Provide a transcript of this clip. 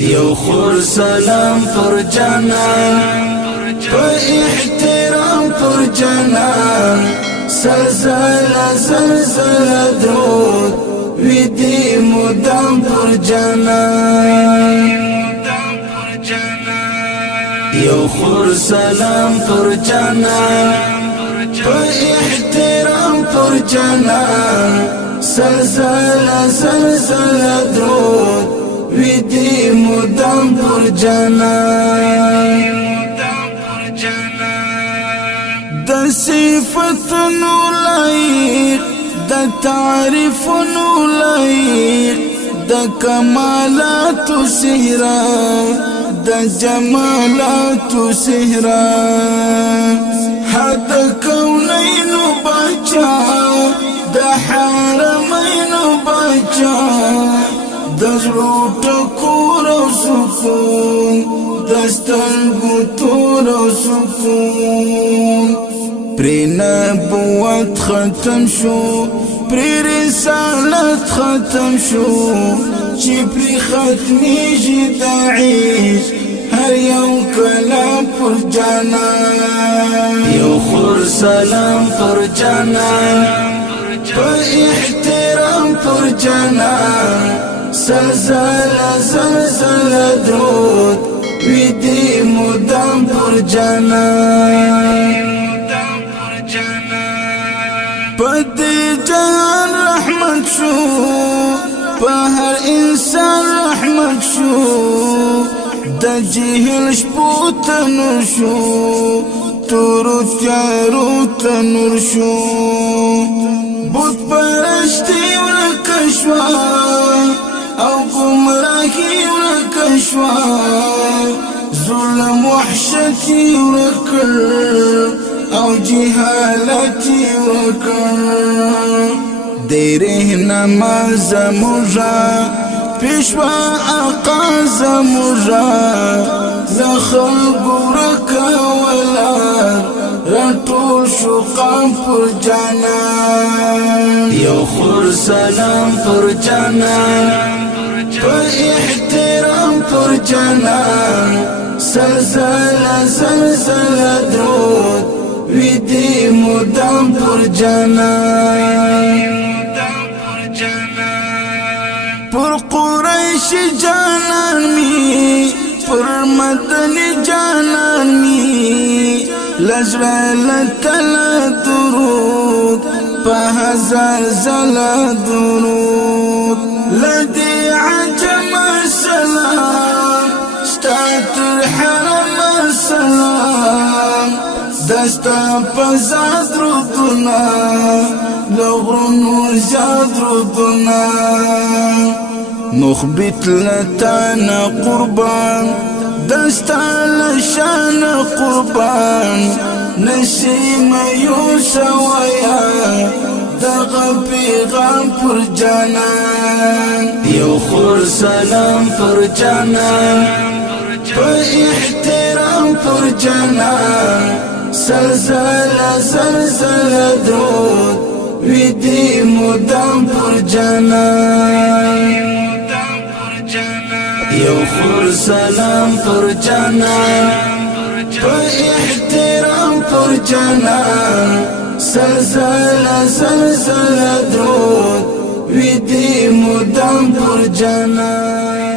یو خور سلام پر جانان په احترام پر جانان زلزله درود وی دی مدام پر جانان یو خور سلام پر جانان په احترام پر جانان زلزله درود وی دی مدام پر جانان د صفتونو لایق د تعریفونو لایق د کمالات سهرا د جمالات سهرا حد کونین بچا د حرمین بچا دزلو ټکور او سکون دسترګو تور او سکون پر نبوت ختم شو پر رسالت ختم شو چې پر ختمیږي د عیش هر یو کلام پر جانان یو خور سلام پر جانان په احترام پر جانان زلزله درود وی دی مدام پر جانان پدی جان رحمت شو په هر انسان رحمت شو د جهل شپو تنور شو تورو تیارو تنور شو بود پرشتی ورکشوا او گمراهی ورکشوا ظلم وحشتی ورکر او جهالتی ورکر دیره نماز مجا پیشوا آقا زمجا لخلق ورکا ولاد رطول شقام پر جانان یو خور سلام پر جانان په احترام پر جانان زلزله درود وی دی مدام پر جانان پر قریش جانان می پر مدنی جانان می لزرالتل درود په هزار زله درود لدی عجم السلام ستاتر حرم السلام دستا پزاد ردنا لغرن زاد ردنا نخبت لتانا قربان دستا لشان قربان نسیم یوسویا دغه پیغام پر جانان یو خور سلام پر جانان په احترام پر جانان زلزله درود وی دی مدام پر جانان یو خور سلام پر جانان په احترام پر جانان زلزله درود وی دی مدام پر جانان